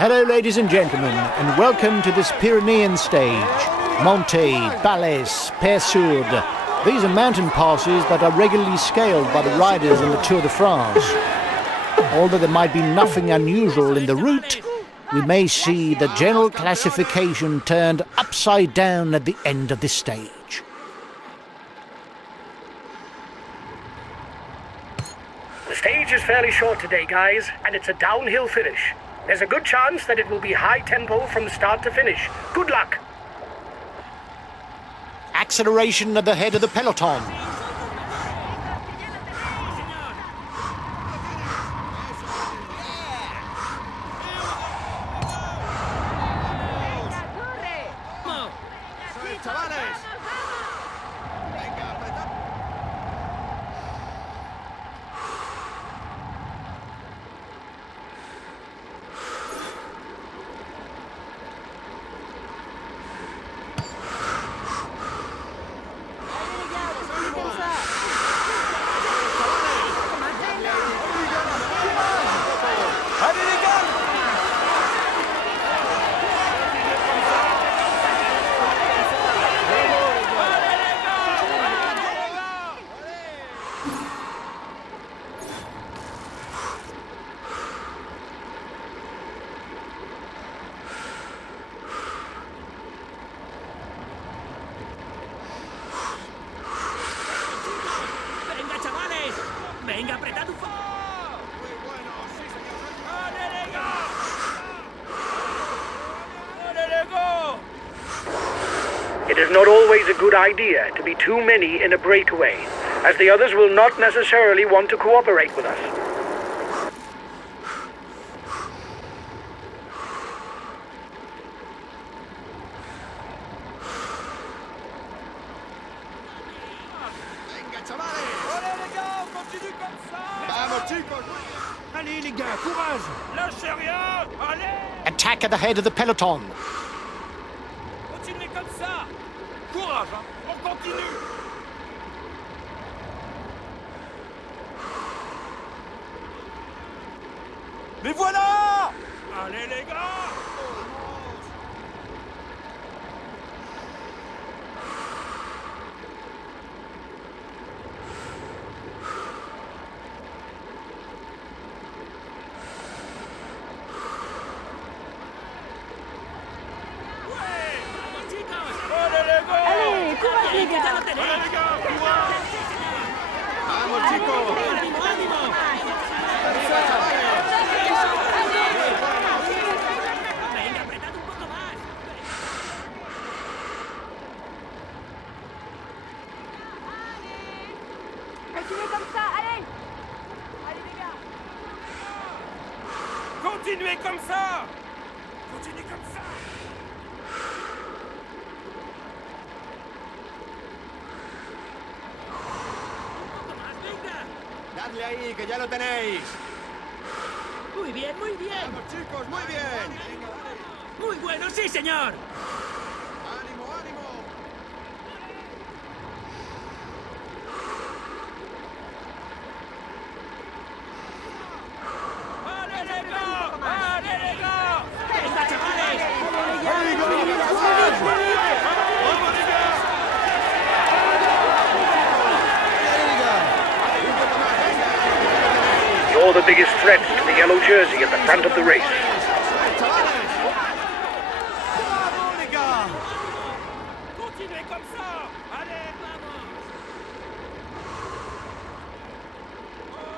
Hello, ladies and gentlemen, and welcome to this Pyrenean stage. Monte, Balès, Persourde. These are mountain passes that are regularly scaled by the riders in the Tour de France. Although there might be nothing unusual in the route, we may see the general classification turned upside down at the end of this stage. The stage is fairly short today, guys, and it's a downhill finish. There's a good chance that it will be high tempo from start to finish. Good luck! Acceleration at the head of the peloton. Venga, apretad un poco. Muy bueno, sí, It is not always a good idea to be too many in a breakaway, as the others will not necessarily want to cooperate with us. Venga, chavales. Allez, les gars, on continue comme ça. Vamos, chicos. Allez, les gars, courage. Lâchez rien. Allez. Attack at the head of the peloton. Continuez comme ça. Courage, hein. On continue. Mais voilà. Allez, les gars. Allez, courage les gars! Allez les gars, courage! Vamos chicos! ¡Ánimo, ánimo! Venga, apretad un poco más. Continuez comme ça, allez! Allez les gars! Continuez comme ça! Continuez comme ça! Dadle ahí, que ya lo tenéis. Muy bien, muy bien. Vamos chicos, muy bien. Muy bueno, sí señor. Ánimo, ánimo. ¡Allez les gars! ¡Allez les gars! ¡Venga chavales! You're the biggest threat to the yellow jersey at the front of the race. Continuez comme ça! Allez, vamos!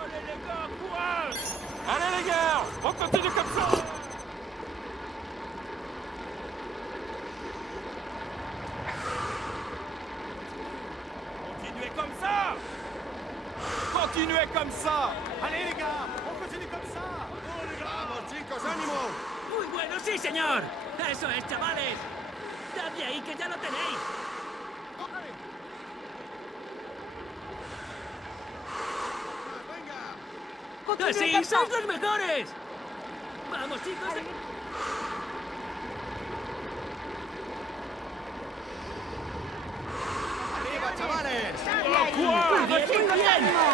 Allez les gars, courage! Allez les gars, on continue comme ça! Continuez comme ça! Continuez comme ça! Allez les gars, on continue comme ça! Vamos chicos, ánimo! Muy bueno, sí señor! Eso es, chavales! Dadle ahí, que ya lo tenéis! ¡Así sois los mejores! ¡Vamos, chicos! ¡Arriba, chavales! Vamos chicos, ánimo!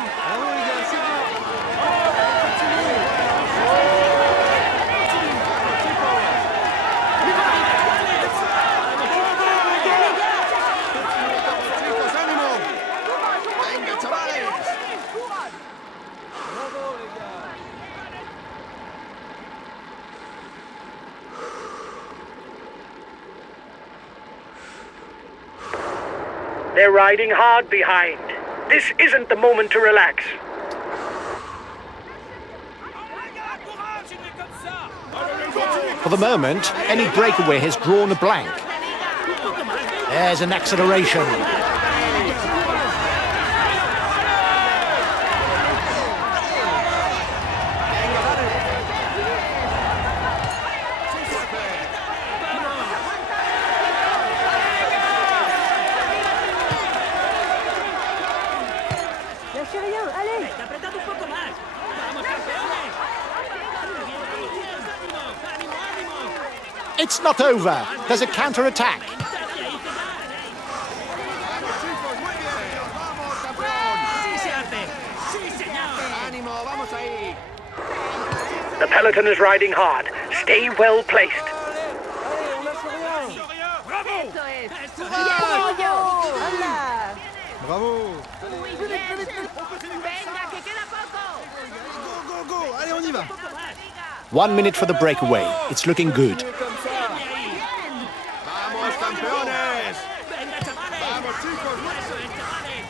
They're riding hard behind. This isn't the moment to relax. For the moment, any breakaway has drawn a blank. There's an acceleration. Lâchez rien, allez. Apretad un poco más. Vamos, campeones. ¡Ánimo, ánimo! It's not over. There's a counter-attack. ¡Sí se hace! ¡Sí, señor! The peloton is riding hard. Stay well placed. ¡Bravo! ¡Eso es! ¡Anda! Bravo. Venga, que queda poco. Go, go, go. Allez, on y va. 1 minute for the breakaway. It's looking good. Vamos, campeones. ¡Venga, chavales! Vamos, chicos. ¡Eso es, chavales!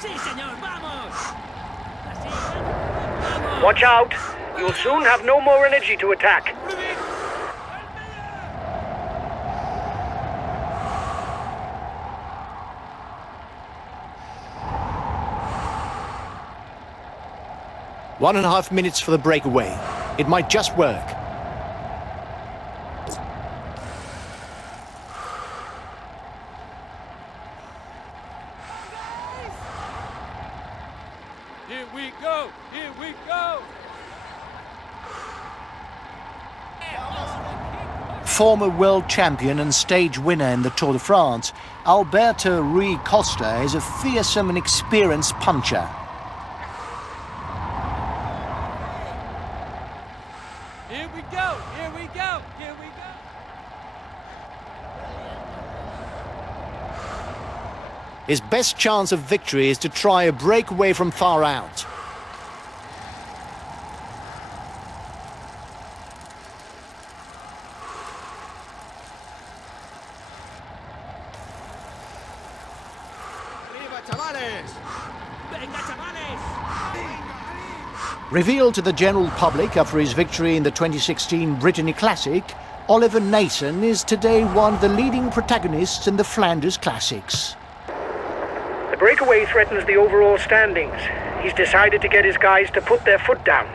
¡Sí, señor! ¡Vamos! Así, ¡vamos! Watch out. You'll soon have no more energy to attack. One and a half minutes for the breakaway. It might just work. Here we go! Here we go! Former world champion and stage winner in the Tour de France, Alberto Rui Costa is a fearsome and experienced puncher. Here we go! Here we go! Here we go! His best chance of victory is to try a breakaway from far out. Arriba, chavales. ¡Venga, chavales! Revealed to the general public after his victory in the 2016 Brittany Classic, Oliver Nason is today one of the leading protagonists in the Flanders Classics. The breakaway threatens the overall standings. He's decided to get his guys to put their foot down.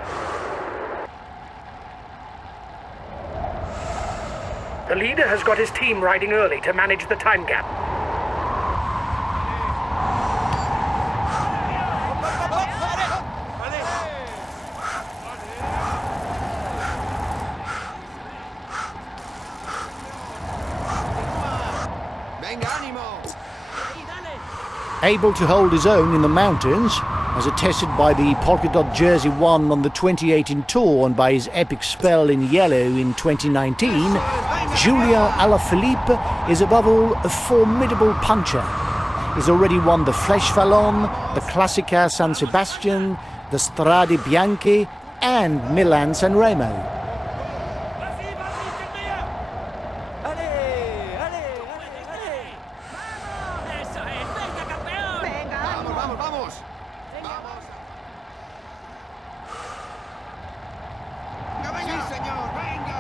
The leader has got his team riding early to manage the time gap. Venga, ánimo. Able to hold his own in the mountains, as attested by the polka dot jersey won on the 2018 Tour and by his epic spell in yellow in 2019, Julien Alaphilippe is above all a formidable puncher. He's already won the Flèche Wallonne, the Classica San Sebastian, the Strade Bianche and Milan-San Remo. ¡Eso es! ¡Venga, campeón! Vamos, vamos, vamos. Venga, venga. Sí, señor, venga.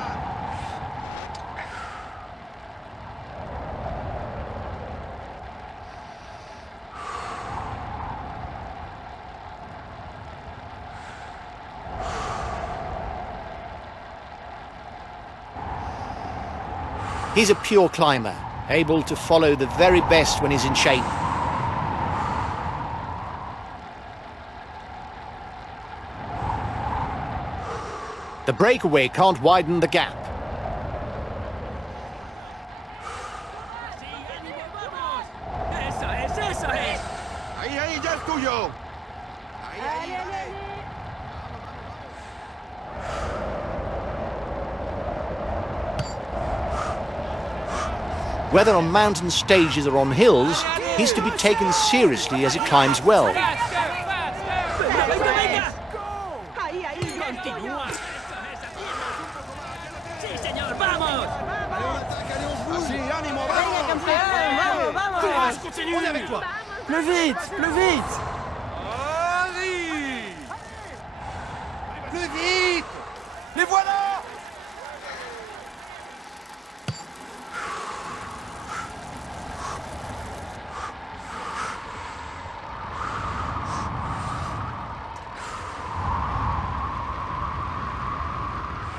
He's a pure climber, able to follow the very best when he's in shape. The breakaway can't widen the gap. ¡Sí, ánimo, vamos! ¡Eso es, eso es! Ahí, ahí, ya es tuyo. Ahí, ahí, Allez, allez, vale. allez. Whether on mountain stages or on hills, he's to be taken seriously as he climbs well. ¡Venga, venga, venga! Ahí, ahí, ¡Continúa! ¡Eso es, así! ¡Sí, señor, vamos! Así, ánimo. continue. On est avec toi. Plus vite, plus vite. Allez. Plus vite. Les voilà.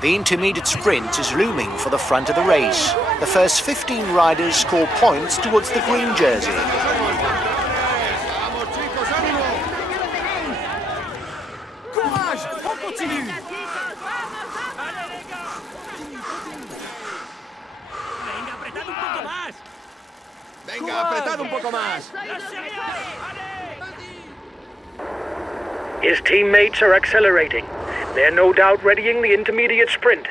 The intermediate sprint is looming for the front of the race. The first 15 riders score points towards the green jersey. Vamos, chicos, ánimo. Courage, on continue. Venga, apretad un poco más. His teammates are accelerating. They're no doubt readying the intermediate sprint.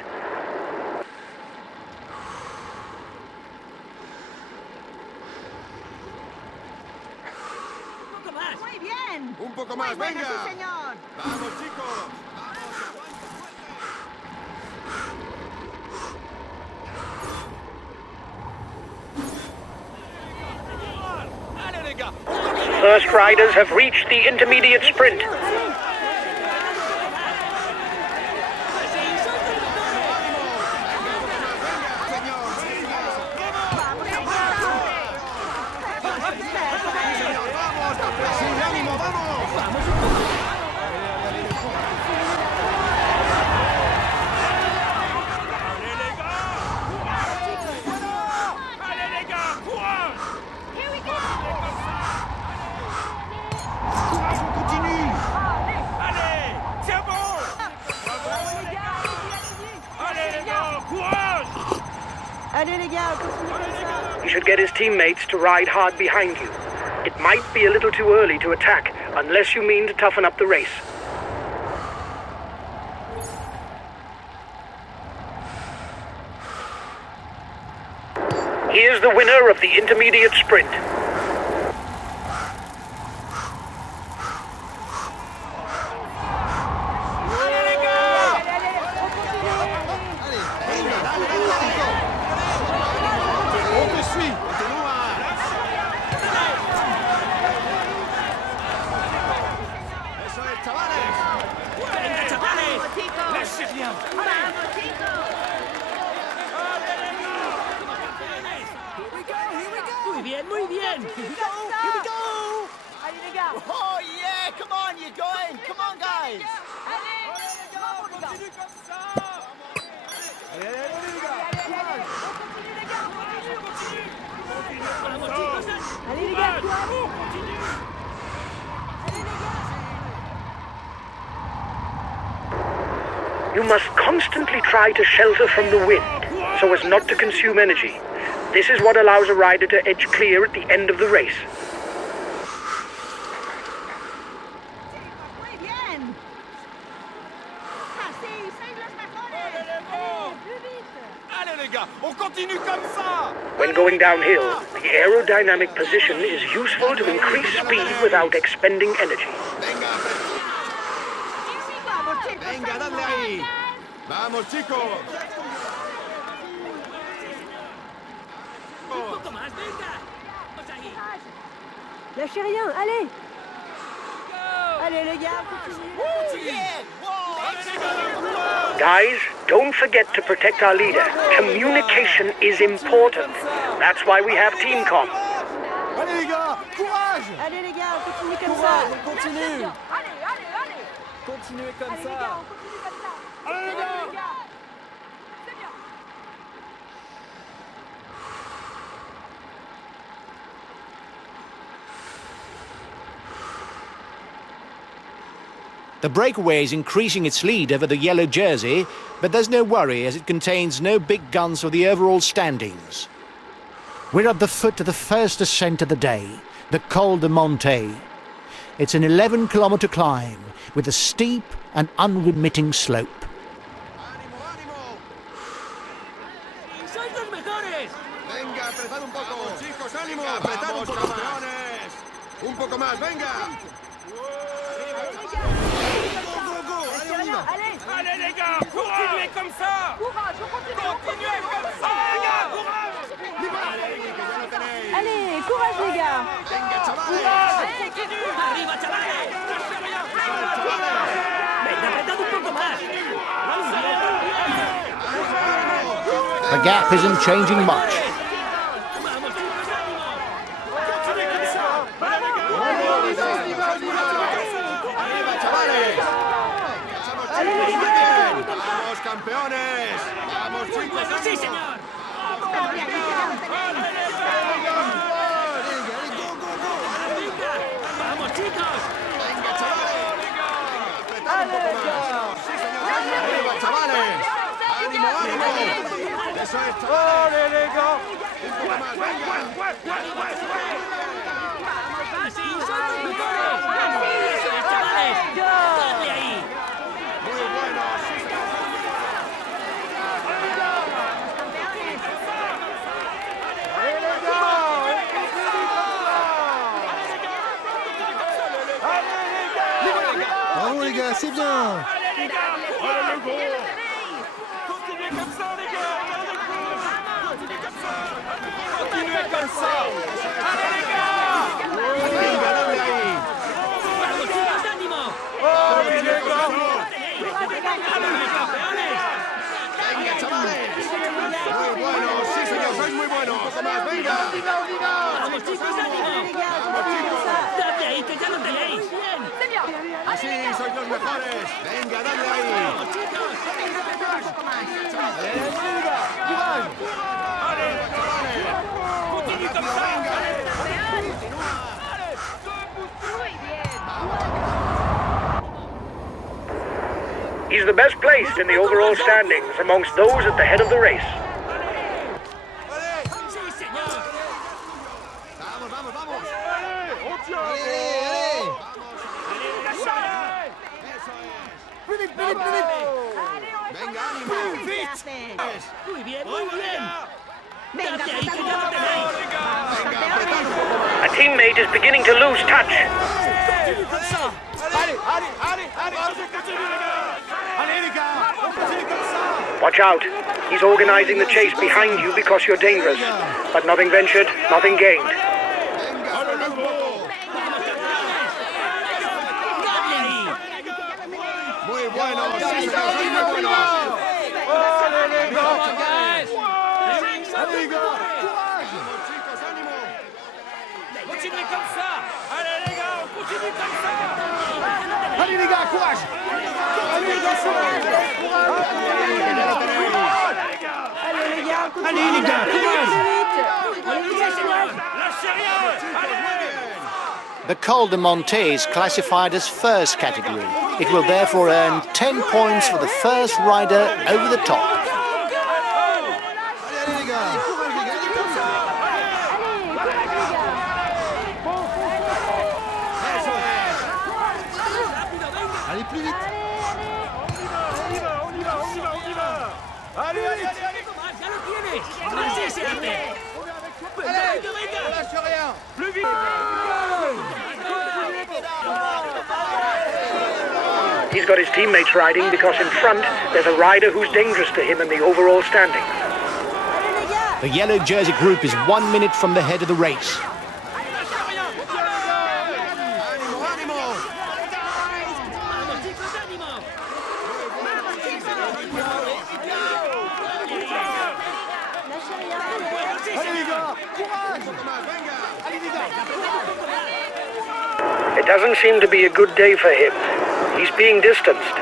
Muy bien. Un poco más, Muy bueno, venga. sí, señor. Vamos, chicos. Vamos, aguanta Allez les gars. First riders have reached the intermediate sprint. Sí, ánimo, vamos. Allez les gars, courage. Here we go. Courage, on continue. Allez, c'est bon. Allez les gars, courage. Allez les gars, continuez comme ça. He should get his teammates to ride hard behind you. It might be a little too early to attack, unless you mean to toughen up the race. Here's the winner of the intermediate sprint. Allez les gars. On te suit. Continua. Eso es, chavales. Venga chavales. Chicos. Lâchez rien. Vamos, chicos. Muy bien, muy bien. Allez les gars. Oh yeah, come on, you're going. Come on, guys. Allez. Vamos les gars. Continue comme ça. Allez, allez, allez. On continue les gars, on continue. Allez les gars, quoi, allez. Allez les gars. You must constantly try to shelter from the wind, so as not to consume energy. This is what allows a rider to edge clear at the end of the race. Muy bien. Así, sois los mejores. Allez, plus vite. Allez les gars, on continue comme ça. When going downhill, the aerodynamic position is useful to increase speed without expending energy. Venga, Vamos chicos. venga, dadle ahí. Vamos, chicos. Un poco más, venga. Vamos ahí. Lâchez rien, allez. Allez les gars, continuez. Yeah. Whoa. Guys, don't forget to protect our leader. Communication is important. That's why we have team comm. Allez les gars, courage. Allez les gars, on continue comme Courage, ça. on continue. Allez, allez, allez. Continuez comme Allez les gars, on continue comme ça. Allez les gars. C'est bien. The breakaway is increasing its lead over the yellow jersey, but there's no worry as it contains no big guns for the overall standings. We're at the foot of the first ascent of the day, the Col de Monte. It's an 11-kilometre climb with a steep and unremitting slope. Ánimo, ánimo. Sois los mejores. Venga, apretad un poco. Vamos, chicos, ánimo. Venga, apretad un poco más. Un poco más, venga. Allez, Allez les gars, continuez comme ça. courage, on continue. Continuez comme ça, les gars. Courage. Allez, que ya lo tenéis. Allez, courage les gars. ¡Arriba, chavales! ¡Venga, apretad un poco más! The gap isn't changing much. ¡Vamos, chicos, ánimo! ¡Arriba, chavales! ¡Vamos, chicos! ¡Muy bien! ¡Vamos, campeones! ¡Vamos, chicos! ¡Sí, señor! ¡Venga! ¡Vamos, chicos! ¡Venga, chavales! ¡Apretad un poco más! ¡Sí, señor! ¡Arriba, chavales! ¡Ánimo, ánimo! ¡Eso es, chavales! ¡Un poco más! ¡Venga! ¡Así, son los mejores! ¡Eso es, chavales! ¡Dadle ahí! ¡Muy bueno! ¡Sí, señor! Bravo les gars, c'est bien. Continuez comme ça, les gars! Continuez comme ça! Continuez comme ça! Allez, les gars! ¡Venga, dale ahí! ¡Vamos, chicos, ánimo! ¡Campeones! ¡Venga, chavales! ¡Muy bueno! ¡Sí, señor! ¡Sois muy buenos! ¡Un poco más! ¡Venga! ¡Vamos, chicos, ánimo! ¡Vamos, chicos! ¡Dadle ahí, que ya lo tenéis! ¡Bien! ¡Así! ¡Sois los mejores! ¡Venga, dale ahí! ¡Vamos, chicos! ¡Continue comme ça! He's the best placed in the overall standings amongst those at the head of the race. ¡Sí, señor! ¡Vamos, vamos, vamos! ¡Venga, ánimo! ¡Muy bien, muy bien! ¡Dadle ahí, que ya lo tenéis! ¡Venga, apretad un poco más! A teammate is beginning to lose touch. ¡Continue comme ça! Watch out. He's organizing the chase behind you because you're dangerous. But nothing ventured, nothing gained. ¡Venga, apretad un poco! ¡Dadle ahí! ¡Muy bueno! ¡Sí, señor! ¡Sois muy buenos! ¡Venga, chavales! ¡Vamos, chicos! ¡Ánimo! Continuez comme ça! Allez, les gars, on continue comme ça! Allez les gars, courage. Allez les gars, courage. Allez les gars, courage. ¡Sí, señor! ¡Lâchez rien! The Col de Monte is classified as first category. It will therefore earn 10 points for the first rider over the top. Allez les gars, courage les gars, allez comme ça. Allez plus vite. ¡Ya lo tienes! ¡Así se hace! ¡Venga, venga! ¡Lâche rien! ¡Plus vite! He's got his teammates riding because in front there's a rider who's dangerous to him in the overall standing. The yellow jersey group is 1 minute from the head of the race. ¡Ánimo, ánimo! ¡Vamos, chicos, ánimo! Allez les gars, courage. ¡Un poco más! ¡Venga! Allez les gars. It doesn't seem to be a good day for him. He's being distanced.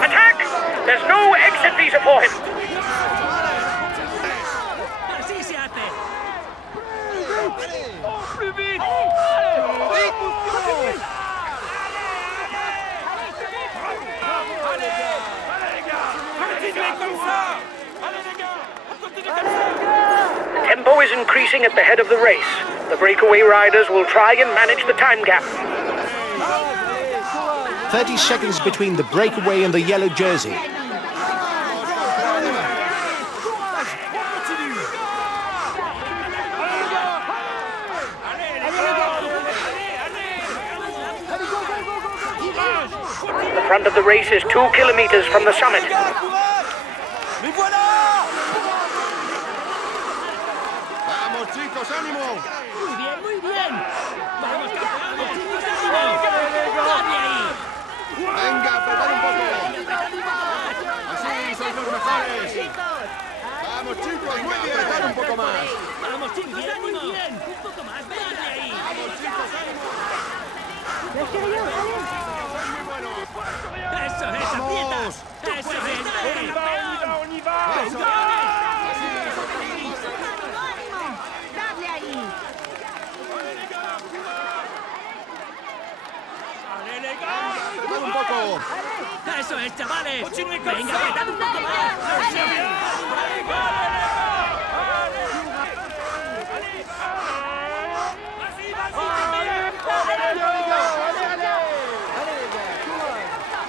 Attack! There's no exit visa for him. ¡Así se hace! Plus vite. Continuez comme ça! Allez, les gars! On continue comme ça! Tempo is increasing at the head of the race. The breakaway riders will try and manage the time gap. 30 seconds between the breakaway and the yellow jersey. The front of the race is 2 kilometers from the summit. Les voilà. ¡Vamos, chicos! ¡Ánimo! Muy bien, muy bien. ¡Vamos, campeones! ¡Ánimo! ¡Dale ahí! Venga, apretad un poco. Así sois los mejores. Vamos, chicos, muy bien. Apretad un poco más. ¡Vamos, chicos, ánimo! ¡Un poco más! ¡Dale ahí! Vamos, chicos, ánimo. ¡Eso es, aprieta! ¡Eso es, dale, campeón! Eso. ¡Dadle ahí! Apretad un poco. ¡Eso es, chavales! ¡Venga, apretad un poco más!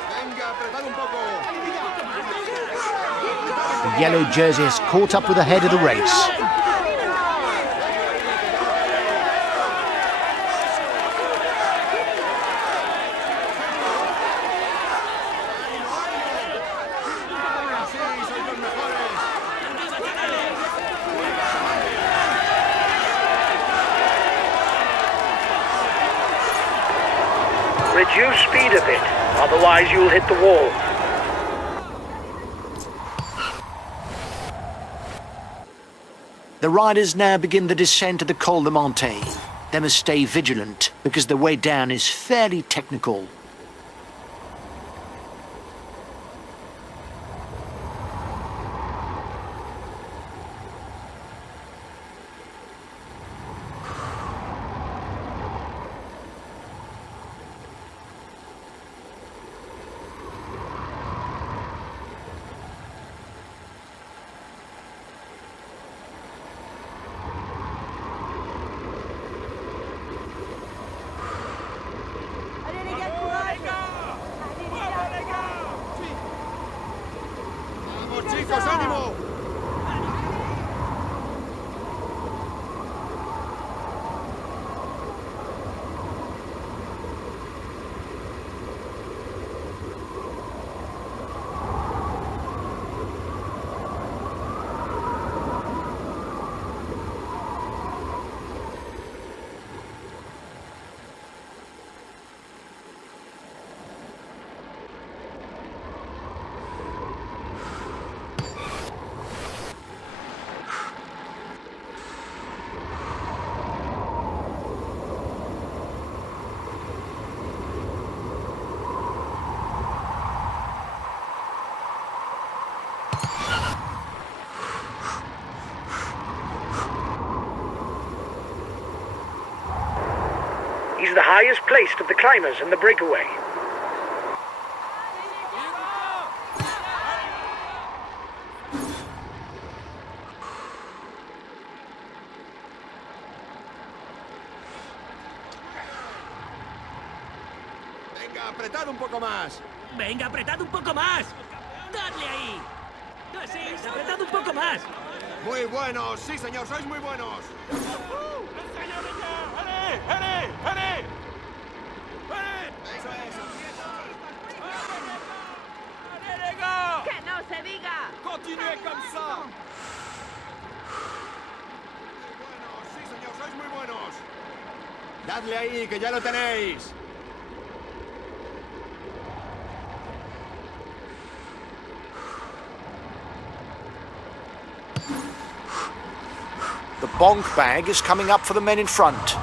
Venga, apretad un poco. The yellow jersey has caught up with the head of the race. Así sois los mejores. Reduce speed a bit, otherwise you'll hit the wall. The riders now begin the descent of the Col de Monte. They must stay vigilant because the way down is fairly technical. Allez les gars, courage! Vamos, chicos, ánimo. He's the highest placed of the climbers in the breakaway. Venga, apretad un poco más. ¡Venga, apretad un poco más! ¡Dadle ahí! ¡Sí, apretad un poco más! Muy buenos, sí, señor, sois muy buenos. Eso es. ¡Que no se diga! ¡Continuez comme ça! Muy buenos, sí, señor, sois muy buenos. Dadle ahí, que ya lo tenéis. The bonk bag is coming up for the men in front.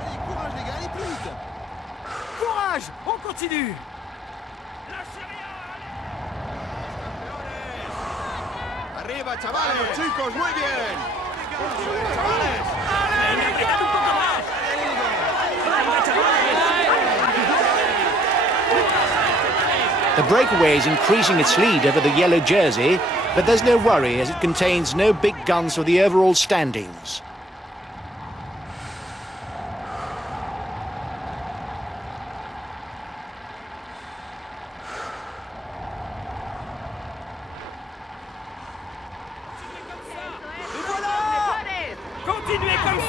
Allez, courage, les gars, allez plus vite. ¡Courage! ¡On continue! Arriba, chavales. Vamos, chicos, muy bien. Eso es, chavales. ¡Venga, apretad un poco más! ¡Venga, chavales! The breakaway is increasing its lead over the yellow jersey, but there's no worry as it contains no big guns for the overall standings. ¡Continuez comme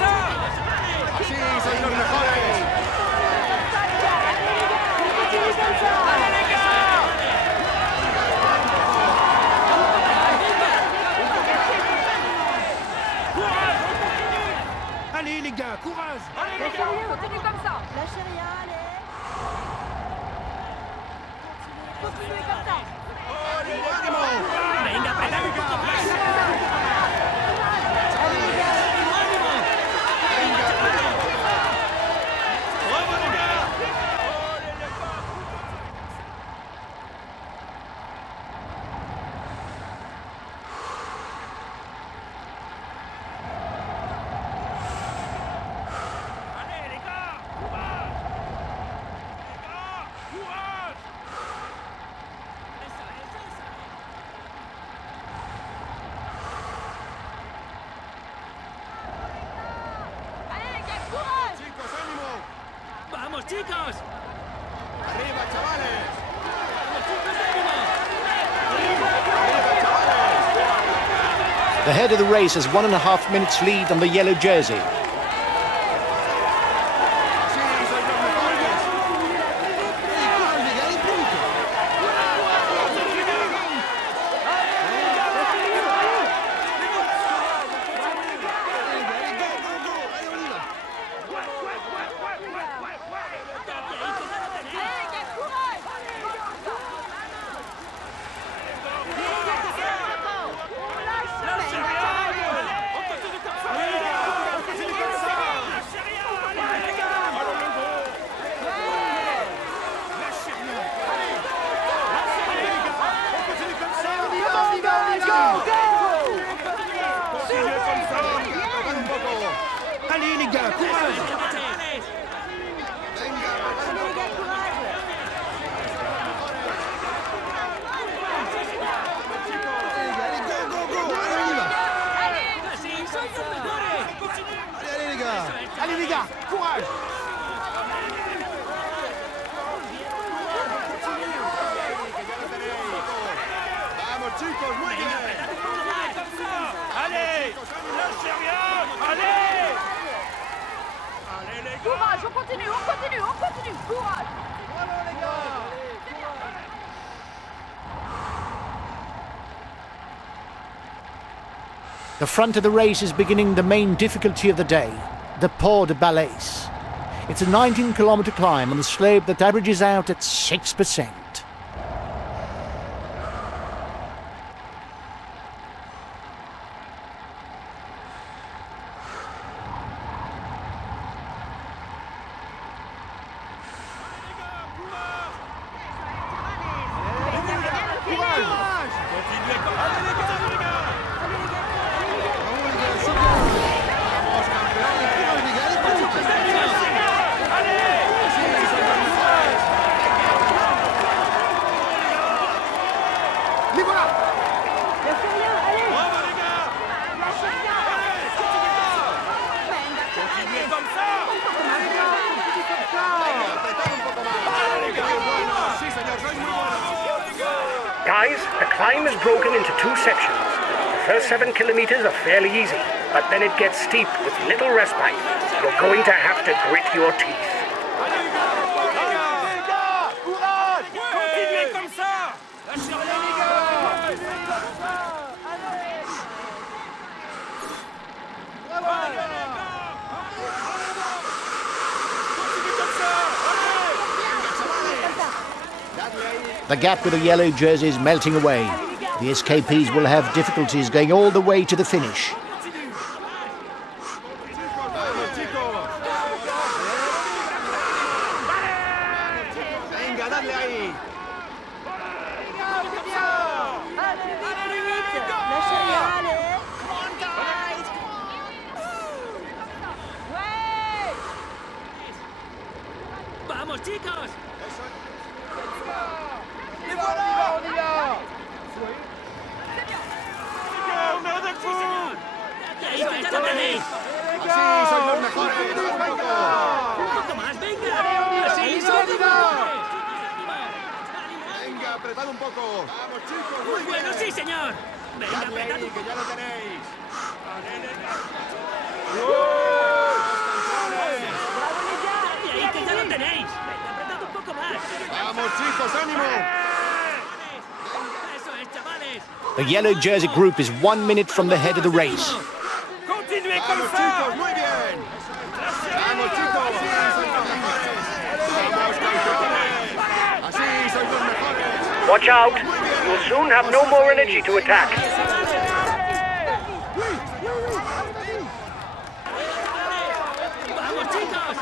chicos! Arriba, chavales. The head of the race has 1.5 minutes lead on the yellow jersey. Así sois los mejores. Llegar y punto. Allez les gars, courage. Allez, go, go, go. Allez, on y va. ¡Así sois los mejores! Allez, allez les gars. Allez les gars, courage. Vamos chicos, muy bien. Allez! Lâchez rien! Allez! Allez les gars! Courage, on continue, on continue, on continue. Courage. The front of the race is beginning the main difficulty of the day, the Port de Balais. It's a 19-kilometer climb on a slope that averages out at 6%. Continuez comme ça, les gars! Vamos campeones, courage les gars, allez punto. Les voilà. Lâchez rien, allez. Bravo les gars! Lâchez rien. Continuez comme ça! Apretad un poco más. Muy bueno, sí señor, sois muy buenos. Guys, the climb is broken into two sections. The first 7 kilometers are fairly easy, but then it gets steep with little respite. You're going to have to grit your teeth. Continuez comme ça! Lâchez rien les gars! The gap with the yellow jersey is melting away. The escapees will have difficulties going all the way to the finish. Vamos chicos. Venga, dadle ahí. Allez, vite. Lâchez rien, allez. Ouais. ¡Vamos, chicos! Les voilà, on y va. ¡Ahí, que ya lo tenéis! Así sois los mejores, vamos. ¡Un poco más, venga! ¡Así sois los mejores! Venga, apretad un poco. Vamos chicos, ¡Muy bueno, sí, señor! ¡Venga, Dadle apretad ahí, un que ya lo tenéis. ¡Y ahí, que ya lo tenéis! ¡Venga, apretad un poco más! Vamos chicos, ánimo. ¡Eso es, chavales! The yellow jersey group is 1 minute from the head of the race. Continuez comme Vamos ça! chicos, muy bien. Vamos chicos. Vamos campeones. Así sois los mejores. Watch out! You'll soon have no more energy to attack. ¡Vamos, chicos!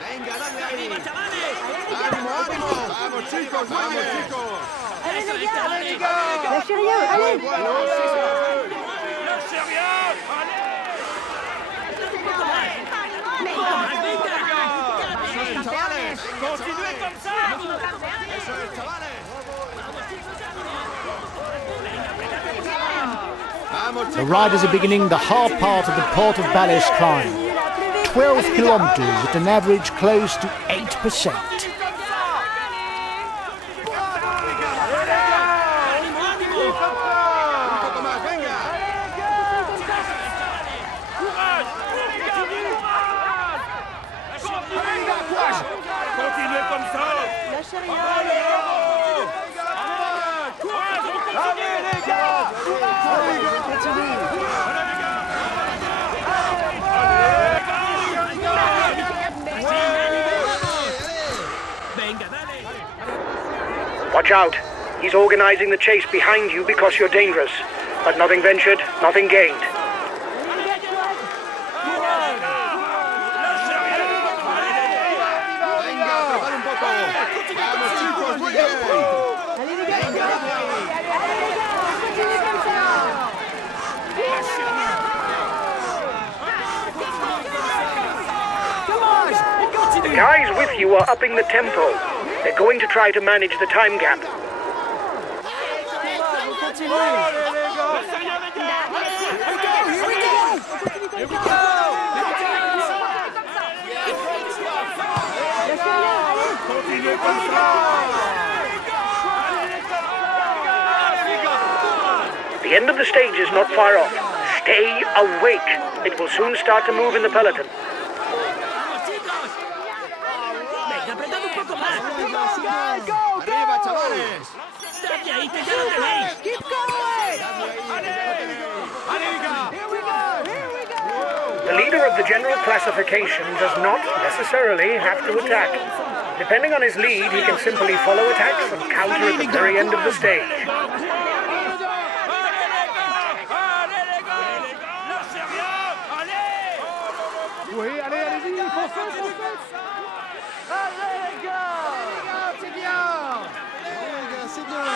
Venga, dadle ahí. ¡Arriba, chavales! Ánimo, ánimo. Vamos chicos, muy bien. ¡Eso es, chavales! Lâchez rien, allez. Bueno, Lâchez rien! ¡Un poco más! ¡Un poco más, venga! chavales. Continuez comme ça! Eso es, chavales. Vamos The chicos. riders are beginning the hard part of the Port of Balais climb. Plus vite, 12 kilometers at an average close to 8%. Continuez comme ça. Lâchez rien, Allez, allez. bravo. Courage, on continue. Allez les gars, allez les gars, continue. Venga, dale. Watch out. He's organizing the chase behind you because you're dangerous. But nothing ventured, nothing gained. Venga, prepara un poco. Vamos chicos, muy bien. Allez les gars, allez les gars, continue comme ça. The guys with you are upping the tempo. They're going to try to manage the time gap. Continuez comme ça. The end of the stage is not far off. Stay awake. It will soon start to move in the peloton. Vamos, chicos. Venga, apretad un poco más. Arriba, chavales. Dadle ahí, que ya lo tenéis. Keep going. Allez les gars, Here we go, here we go. The leader of the general classification does not necessarily have to attack. Depending on his lead, he can simply follow attacks and counter at the very end of the stage. oui, allez-y, foncez. Allez les gars, c'est bien. C'est bien.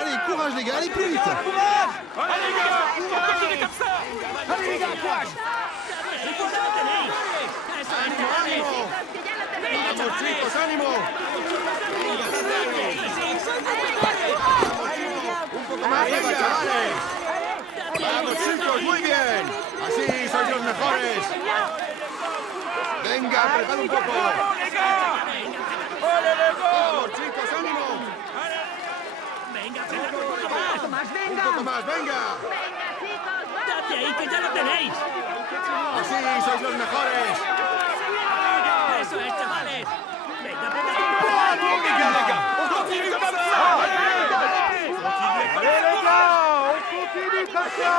Allez, courage les gars, allez plus vite. Allez les gars, continuez comme ça. Allez les gars, courage. Ánimo, ánimo. Vamos chicos, ánimo. Un poco más arriba, chavales. Vamos chicos, muy bien. Así sois los mejores. Venga, apretad un poco. Vamos chicos, ánimo. Venga, apretad un poco más. Un poco más, venga. Dadle ahí, que ya lo tenéis. Así sois los mejores. Eso es, chavales. Venga, apretad un poco más. Les gars, on continue comme ça. Allez les gars, on continue comme ça.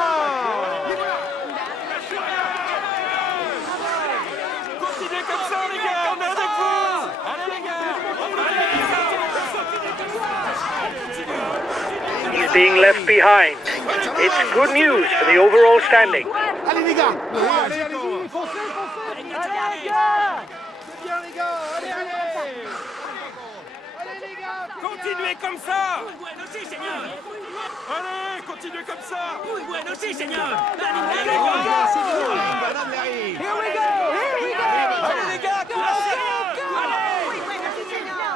Continuez comme ça, les gars. On est avec vous. Allez les gars. He's being left behind. It's good news for the overall standing. Allez les gars, allez-y, foncez. Allez les gars. C'est bien les gars, allez. Allez les gars. Continuez comme ça. Muy bueno, sí, señor. Allez, continuez comme ça. Muy bueno, sí, señor. ¡Ánimo, Venga, ánimo! c'est bien. Venga, dadle ahí. Here we go, here we go. Allez les gars, Go, go, go. Allez. Oui, oui, merci Seigneur.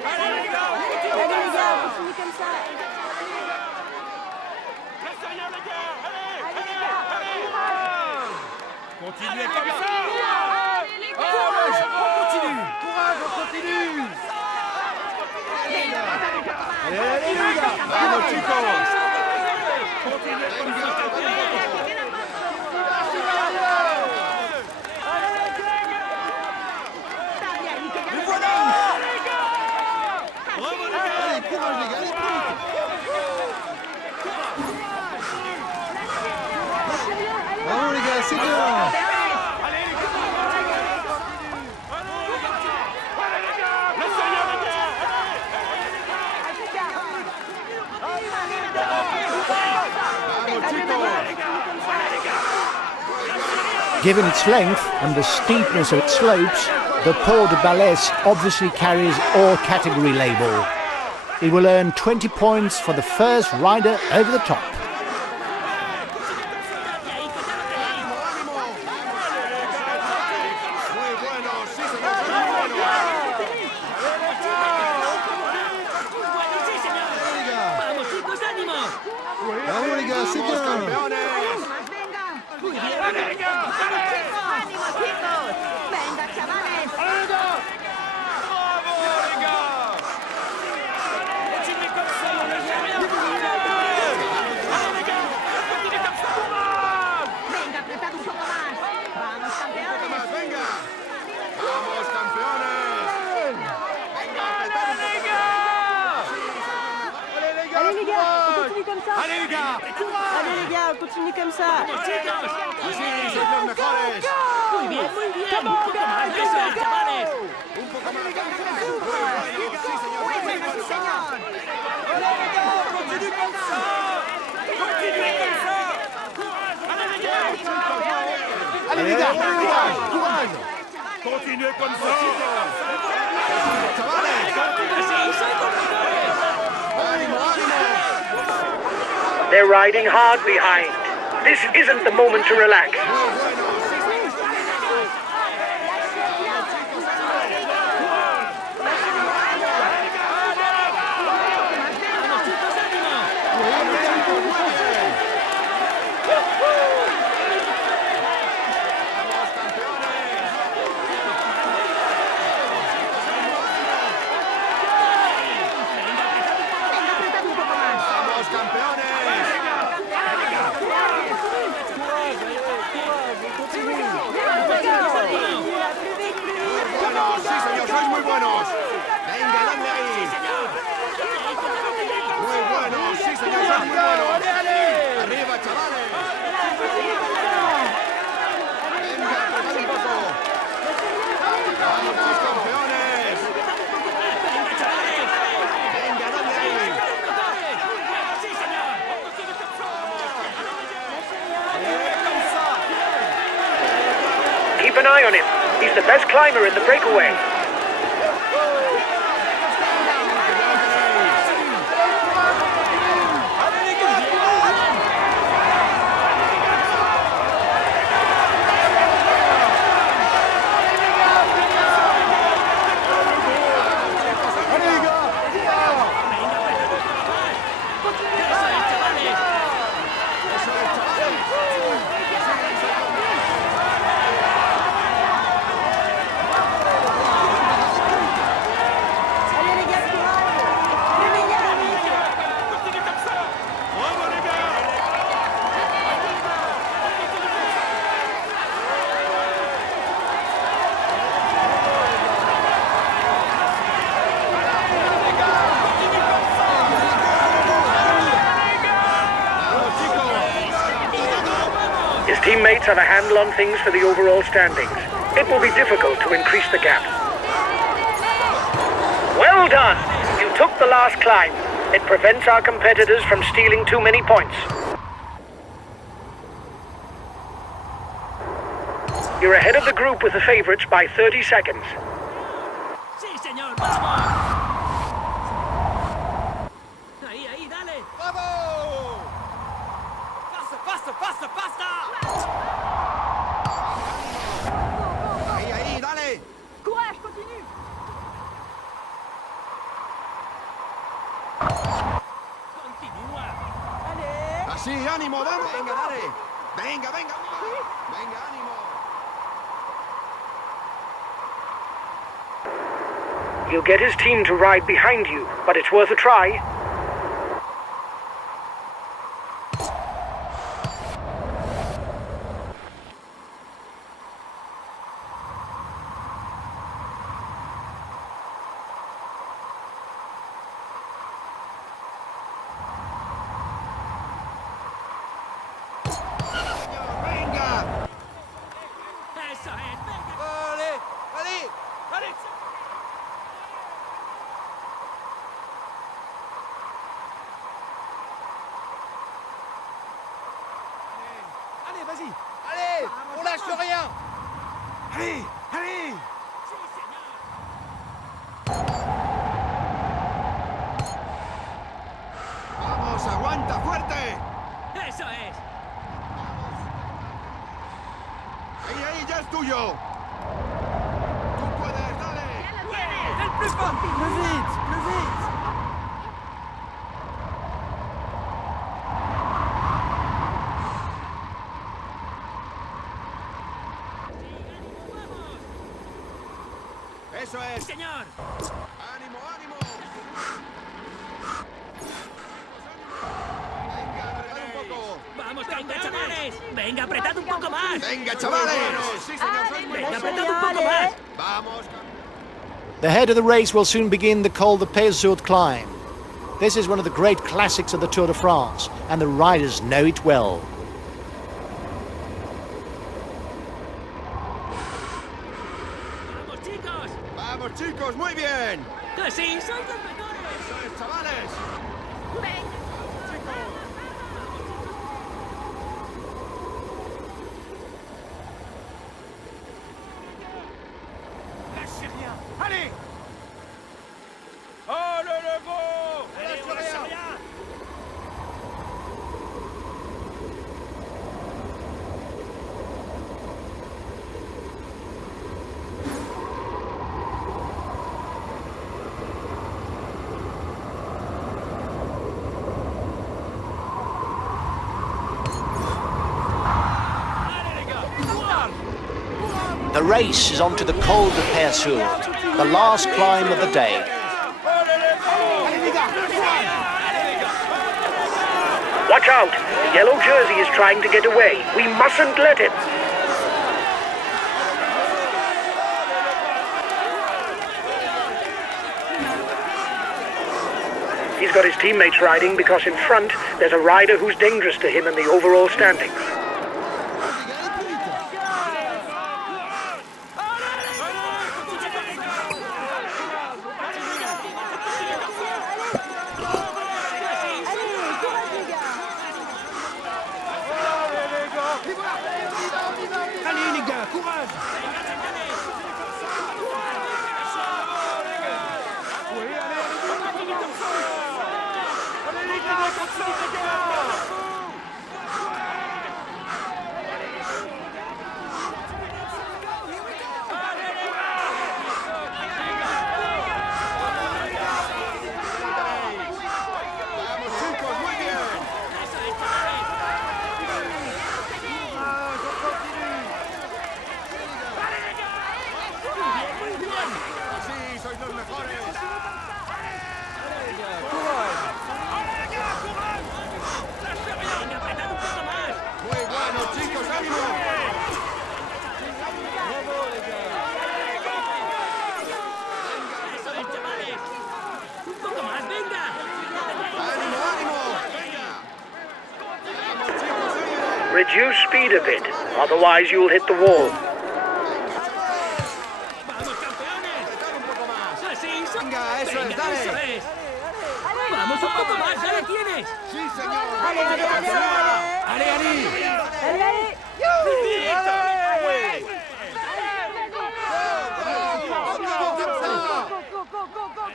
Allez les gars, Allez les gars, continue comme ça. laissez rien les gars. Allez, Allez les gars. continuez comme ça. Courage, on continue. Allez les gars. Vamos chicos. Continuez comme Venga, ça. apretad un poco. Allez, courage les gars, allez plus vite. Bravo les gars, c'est bien. Vamos chicos. Given its length and the steepness of its slopes, the Port de Balès obviously carries all category label. He will earn 20 points for the first rider over the top. Muy bueno, sí señor, muy bueno. Bueno, sí, señor. Vamos, chicos, ánimo. Bravo les gars, c'est bien. Campeones. Muy ¡Ánimo, chicos! ¡Venga, chavales! Bravo, les gars! Continuez comme ça! Allez, les gars! Continuez comme ça! ¡Venga, apretad un poco más! ¡Vamos, campeones! más, venga. Vamos, campeones. Venga, apretad un poco más. Allez les gars, Allez, les gars, on courage. continue comme ça! Allez, les gars! Allez, les gars, on continue comme ça! Así, sois los mejores. Muy bien, muy bien. Un poco más de eso, chavales. Un poco más. Muy bueno, sí, señor. ¡Muy bueno, sí, señor! Allez, les gars! Continuez comme ça! Continuez comme ça! Allez, les gars! Allez les gars, courage, courage. Continuez comme ça! Chavales, Así, soy corredores. ánimo, ánimo. They're riding hard behind. This isn't the moment to relax. Muy bueno, sí, señor. Vamos, chicos, ánimo. Vamos, campeones. ¡Venga, apretad un poco más! Vamos, campeones. Bueno, sí, señor, sois muy buenos. Venga, dale ahí. Muy buenos, sí, señor, sois muy buenos. Arriba, chavales. Venga, apretad un poco. Vamos, campeones. Venga, dale ahí. Sí, señor. Keep an eye on him. He's the best climber in the breakaway. Allez, les gars, courage! Réveillez-vous! Continuez comme ça! Bravo, les gars! His teammates have a handle on things for the overall standings. It will be difficult to increase the gap. Well done! You took the last climb. It prevents our competitors from stealing too many points. You're ahead of the group with the favorites by 30 seconds. Sí, señor, vamos. Ahí, ahí, dale. ¡Bravo! Passa, passa, passa, passa! Ahí, ahí, dale. Courage, continue! Continúa. Allez! Así, ánimo, vamos. Venga, dale. Venga, venga. Venga, ánimo. He'll get his team to ride behind you, but it's worth a try. Venga. Eso es, venga. Allez! Allez! Allez! Allez, vas-y. Allez, on lâche rien. Allez! Allez! Sí, señor. Vamos, aguanta fuerte. Eso es. Ahí, ahí, ya es tuyo. Tú puedes, dale. El plus fort. Plus vite, plus vite. Eso es. Señor. ¡Ánimo, ánimo! Venga, apretad un poco. Vamos, venga, chavales. Venga, apretad un poco más. ¡Venga, chavales! Sí, señor, sois muy Venga, buenos. apretad un poco más. Vamos. The head of the race will soon begin the Col de Pézard climb. This is one of the great classics of the Tour de France, and the riders know it well. Vamos, chicos. Vamos, chicos, muy bien. Que sí, sois los mejores. Eso es, chavales. Lâchez rien. Allez. Oh, le Levo. Allez, on lâche rien. Allez, les gars. Courage. The race is on to the Col de Pézard, the last climb of the day. Watch out! The yellow jersey is trying to get away. We mustn't let him. He's got his teammates riding because in front there's a rider who's dangerous to him in the overall standings. Allez, les gars, courage. Oui, allez, allez, comme ça. Allez, les gars, comme ça, les gars. Vamos, chicos, muy bien. Sí, sois los mejores. Venga, apretad un poco más. Muy bueno, chicos, ánimo. Eso es, chavales. Un poco más, venga. ¡Ánimo, ánimo! ¡Vamos, chicos, seguid! Reduce speed a bit, otherwise you'll hit the wall. Vamos, campeones. ¡Apretad un poco más! Que sí, Venga, eso es, venga, dale. eso es. Vamos, un poco más, ya la tienes. ¡Sí, señor! Allez, allez, allez, allez. Allez, allez. Allez, allez.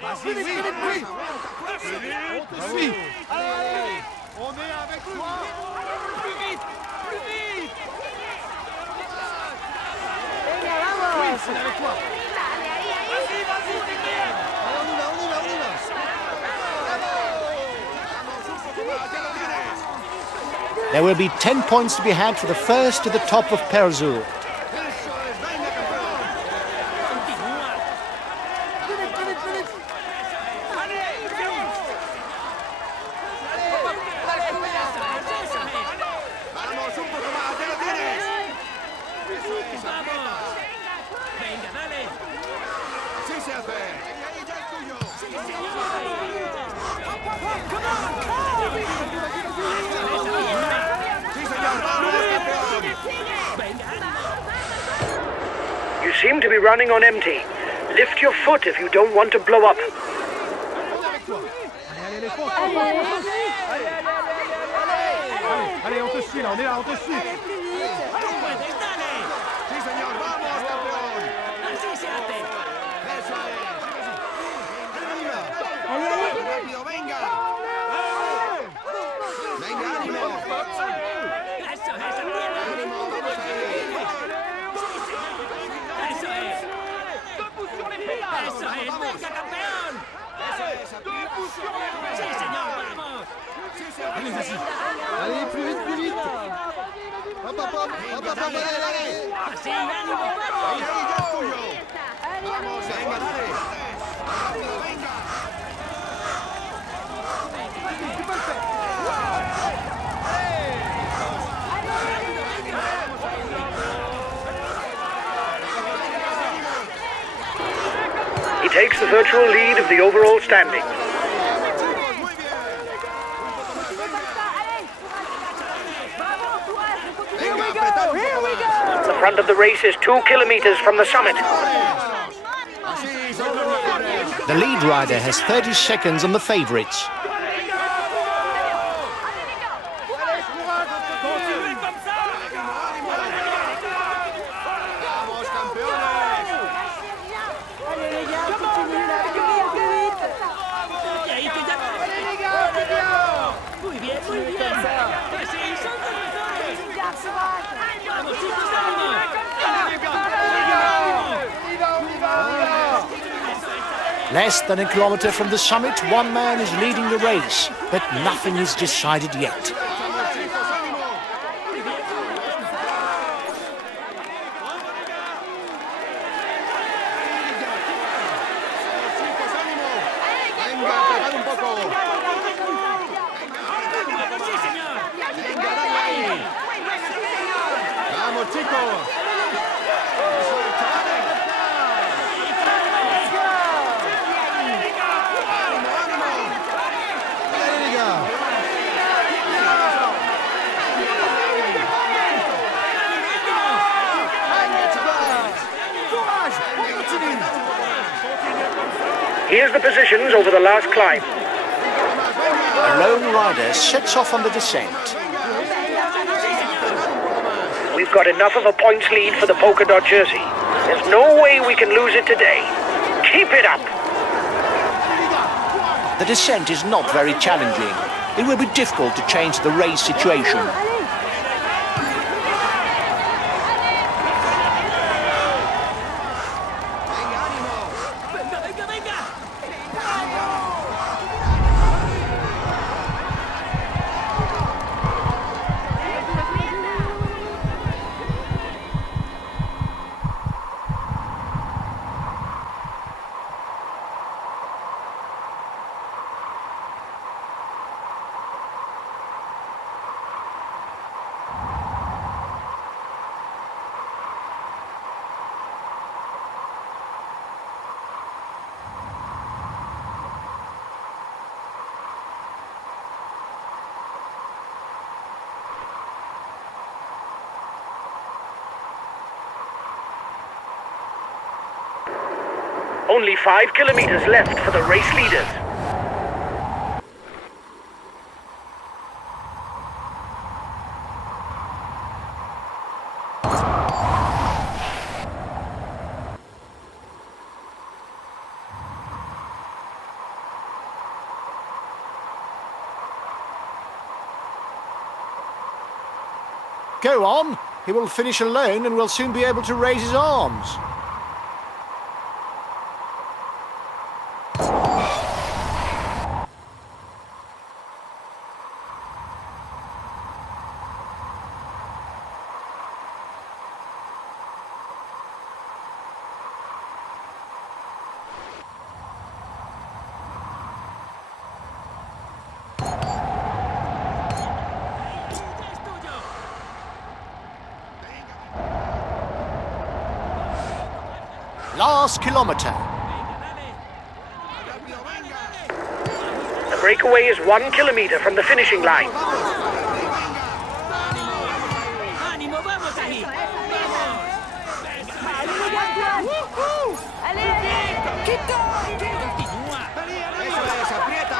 Vas-y, oui, oui. On te suit. Allez, on est avec toi. Plus vite, plus vite. Venga, vamos. On est avec toi. Vas-y, vas-y, c'est clair. On y va, on y va, on y va. Vamos, un poco más, ya lo tienes. There will be 10 points to be had for the first to the top of Pézard. Eso es, venga, campeón. Continúa. Vamos, un poco más, ya lo tienes. Eso es, Vamos. Venga, dale. sí se hace. Venga, ahí ya es tuyo. Sí, señor, vamos, campeón. Venga, ánimo. You seem to be running on empty. Lift your foot if you don't want to blow up. Allez, allez, les fonce. Allez, on te suit là, on est là, on te suit. Puedes, dale. Sí, señor, vamos, campeón. Así se hace. Eso es. Arriba. Rápido, venga. Venga, ánimo. Eso es, atienda. Ánimo, vamos ahí. Eso es. Eso es, venga, campeón. Eso es, arriba. Sí, señor, vamos. Allez, vas-y. Allez, plus vite, plus vite. Hop, hop, hop. Hop, hop, hop, allez, allez. Así, ánimo, vamos. Ahí, ahí, ya es tuyo. Vamos, venga, dale. Rápido, venga. He takes the virtual lead of the overall standings. Venga, apretad un poco más. The front of the race is 2 kilometers from the summit. Así son los mejores. The lead rider has 30 seconds on the favourites. Vamos, campeones. Muy bien, muy bien. Que sí, son los mejores. Vamos, chicos, ánimo. Less than a kilometre from the summit, one man is leading the race, but nothing is decided yet. Vamos, chicos, ánimo. Chicos, ánimo. Venga, apretad un poco. Sí, señor. Venga, dale ahí. Vamos, chicos. Eso es, chavales. ¡Ánimo, ánimo! ¡Venga! ¡Venga, chavales! Here's the positions over the last climb. A lone rider sets off on the descent. We've got enough of a points lead for the polka dot jersey. There's no way we can lose it today. Keep it up. The descent is not very challenging. It will be difficult to change the race situation. Venga, venga, venga. Only 5 kilometers left for the race leaders. Go on, he will finish alone and will soon be able to raise his arms. Es tuyo. Last kilometre. The breakaway is 1 kilometer from the finishing line. ¡Ánimo, vamos ahí! ¡Continúa! Eso es, aprieta.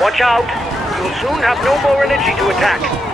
Watch out. You'll soon have no more energy to attack.